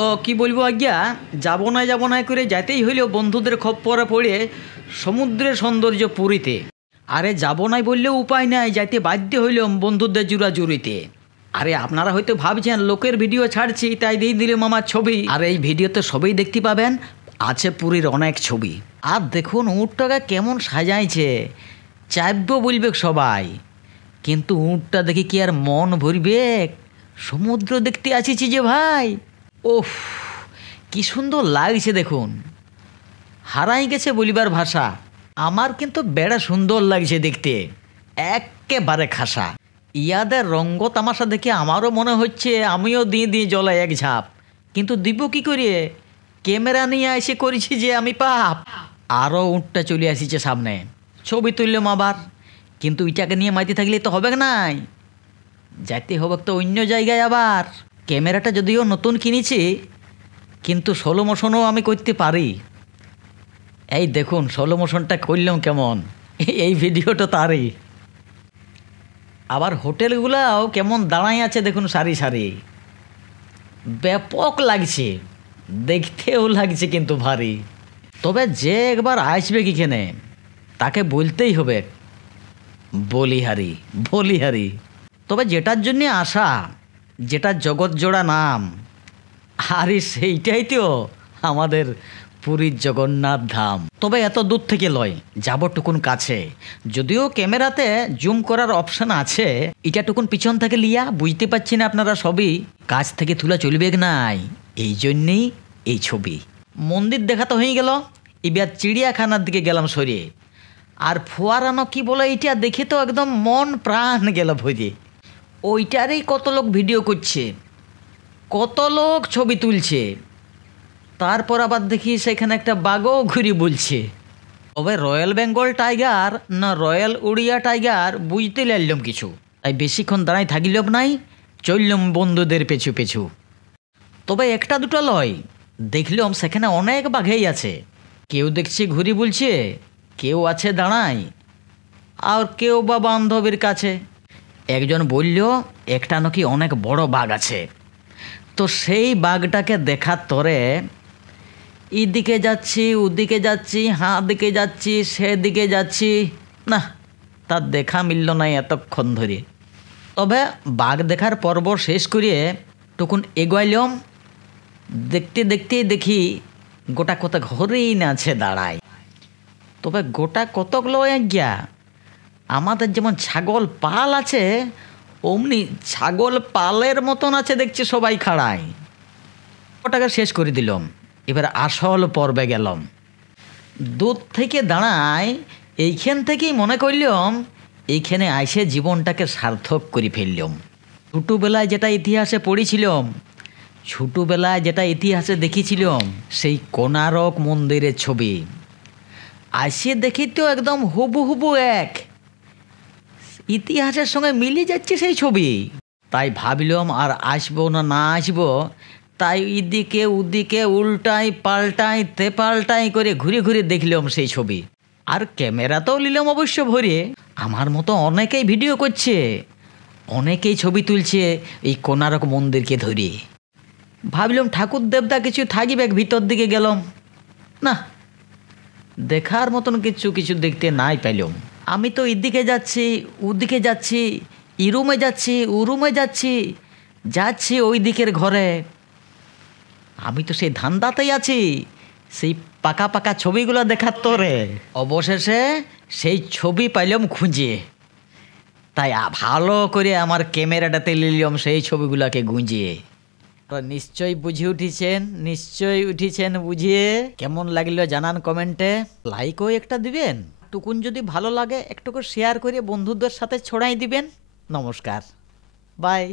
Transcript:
তো কি বলবো আজ্ঞা, যাব না করে যেতেই হইলেও বন্ধুদের খপ্পরে পড়ে সমুদ্রের সৌন্দর্য পুরীতে। আরে যাব নাই বললেও উপায় নাই, যাইতে বাধ্য হইলাম বন্ধুদের জুড়িতে। আরে আপনারা হয়তো ভাবছেন লোকের ভিডিও ছাড়ছি তাই দিয়ে দিলাম আমার ছবি। আর এই ভিডিওতে সবই দেখতে পাবেন, আছে পুরীর অনেক ছবি। আর দেখুন উটটাকে কেমন সাজাইছে, চাইব বলবে সবাই, কিন্তু উটটা দেখে কি আর মন ভরবে? সমুদ্র দেখতে আসিছি যে ভাই, ওফ কি সুন্দর লাগছে দেখুন, হারাই গেছে বলিবার ভাষা। আমার কিন্তু বেড়া সুন্দর লাগছে দেখতে, একেবারে খাসা। ইয়াদের রঙ্গ তামাশা দেখে আমারও মনে হচ্ছে আমিও দিয়ে জলে এক ঝাঁপ, কিন্তু দিব কি করে? ক্যামেরা নিয়ে এসে করেছি যে আমি পাপ। আরও উটটা চলে আসিছে সামনে, ছবি তুললাম আবার, কিন্তু এটাকে নিয়ে মাইতে থাকলে তো হবে নাই, যাইতে হবে তো অন্য জায়গায়। আবার ক্যামেরাটা যদিও নতুন কিনেছি, কিন্তু স্লো মোশনও আমি করতে পারি। এই দেখুন স্লো মোশনটা করলাম কেমন, এই ভিডিওটা তারই। আবার হোটেলগুলাও কেমন দাঁড়াই আছে দেখুন সারি সারি, ব্যাপক লাগছে, দেখতেও লাগছে কিন্তু ভারী। তবে যে একবার আসবে কিখানে তাকে বলতেই হবে বলিহারি। তবে যেটার জন্যে আসা, যেটা জগৎ জোড়া নাম, আরে সেইটাই তো আমাদের পুরীর জগন্নাথ ধাম। তবে এত দূর থেকে লয়, যাব টুকুন কাছে, যদিও ক্যামেরাতে জুম করার অপশন আছে, এটা টুকুন পিছন থেকে লিয়া বুঝতে পারছি না আপনারা সবই, কাছ থেকে তুলা চলবে নাই, এই জন্যেই এই ছবি। মন্দির দেখা তো হয়ে গেল, এবার চিড়িয়াখানার দিকে গেলাম সরিয়ে। আর ফোয়ারানো কি বলে এটা দেখে তো একদম মন প্রাণ গেল ভরে। ওইটারই কত লোক ভিডিও করছে, কত লোক ছবি তুলছে, তারপর আবার দেখি সেখানে একটা বাঘও ঘুরি বলছে। তবে রয়্যাল বেঙ্গল টাইগার না রয়্যাল উড়িয়া টাইগার বুঝতে লাইলাম কিছু, তাই বেশিক্ষণ দাঁড়াই থাকিলাম নাই, চললাম বন্ধুদের পেছু পেছু। তবে একটা দুটো লয়, দেখলাম সেখানে অনেক বাঘেই আছে, কেউ দেখছি ঘুরি বলছে, কেউ আছে দাঁড়ায়, আর কেউ বা বান্ধবীর কাছে। একজন বলল একটা নাকি অনেক বড় বাঘ আছে, তো সেই বাঘটাকে দেখার তরে এদিকে যাচ্ছি ওদিকে যাচ্ছি, হাঁ দিকে যাচ্ছি সেদিকে যাচ্ছি, না তার দেখা মিলল না এতক্ষণ ধরে। তবে বাঘ দেখার পর্ব শেষ করিয়ে তখন এগোইলাম, দেখতে দেখতেই দেখি গোটা কতক হরিণ আছে দাঁড়ায়। তবে গোটা কতক লয় আজ্ঞা, আমাদের যেমন ছাগল পাল আছে অমনি ছাগল পালের মতন আছে দেখছি সবাই খাড়ায়। ওটাকে শেষ করে দিলাম, এবার আসল পর্বে গেলাম। দূর থেকে দাঁড়ায়, এইখান থেকেই মনে করলাম এইখানে আইসে জীবনটাকে সার্থক করে ফেললাম। ছোটোবেলায় যেটা ইতিহাসে পড়েছিলাম, ছোটোবেলায় যেটা ইতিহাসে দেখেছিলাম, সেই কোণারক মন্দিরের ছবি আইসে দেখি তো একদম হুবহু এক, ইতিহাসের সঙ্গে মিলে যাচ্ছে সেই ছবি। তাই ভাবলাম আর আসবো না আসবো, তাই এদিকে ওদিকে উল্টাই পাল্টাই তেপাল্টাই করে ঘুরে ঘুরে দেখলাম সেই ছবি। আর ক্যামেরাতেও নিলাম অবশ্য ভরে, আমার মতো অনেকেই ভিডিও করছে, অনেকেই ছবি তুলছে এই কোণারক মন্দিরকে ধরে। ভাবলাম ঠাকুর দেবতা কিছু থাকবে, ভিতর দিকে গেলাম, না দেখার মতন কিছু দেখতে নাই পেলাম। আমি তো এদিকে যাচ্ছি ওদিকে যাচ্ছি, ই রুমে যাচ্ছি ও রুমে যাচ্ছি ওই দিকের ঘরে, আমি তো সেই ধান্দাতেই আছি সেই পাকা ছবিগুলো দেখার তোরে। অবশেষে সেই ছবি পাইলাম খুঁজে, তাই ভালো করে আমার ক্যামেরাটাতে নিলাম সেই ছবিগুলোকে গুঁজিয়ে। নিশ্চয়ই উঠিছেন বুঝিয়ে। কেমন লাগলো জানান কমেন্টে, লাইকও একটা দিবেন, টুকুন যদি ভালো লাগে একটু শেয়ার করে বন্ধুদের সাথে ছড়াই দিবেন। নমস্কার, বাই।